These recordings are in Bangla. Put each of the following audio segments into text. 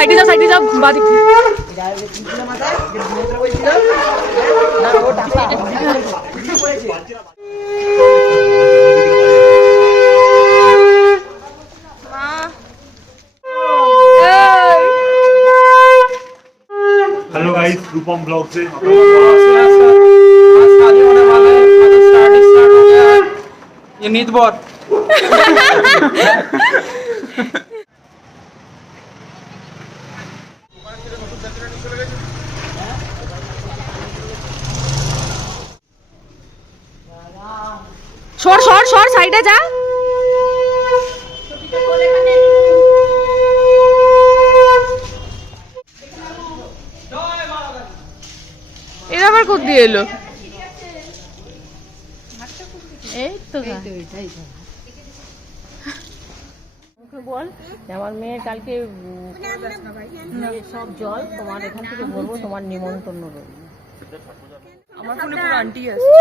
সাইডে যাও বাদিক हेलो गाइस रूपम ब्लॉग से शादी होने वाला है, स्टार्ट हो गया है। ये नींद बहुत সর সাইডে যা এরা আবার কোথা দিয়ে এলো এই তো বল আমার মেয়ের কালকে সব জল তোমার এখান থেকে ভরবো, তোমার নিমন্ত্রণ রইল। আমার ফোনে পুরো আন্টি আসছে।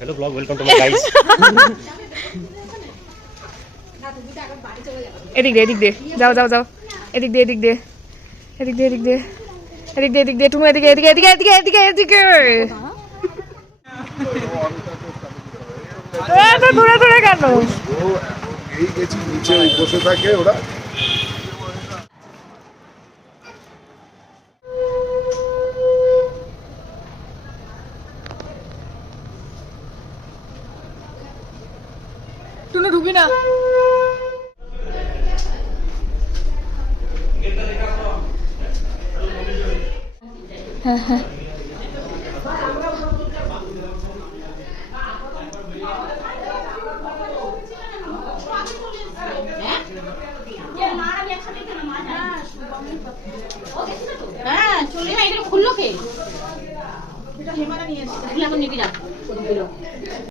Hello blog welcome to my guys এদিক দে যাও এদিক দে টুনু এদিকে দূরে কেন এই গেছি নিচে বসে থাকে ওরা। টুনু ঢুকি না হ্যাঁ চলে না, এগুলো খুললো কে? হেমারা নিয়ে এসেছে, এখন নিয়ে যাবো।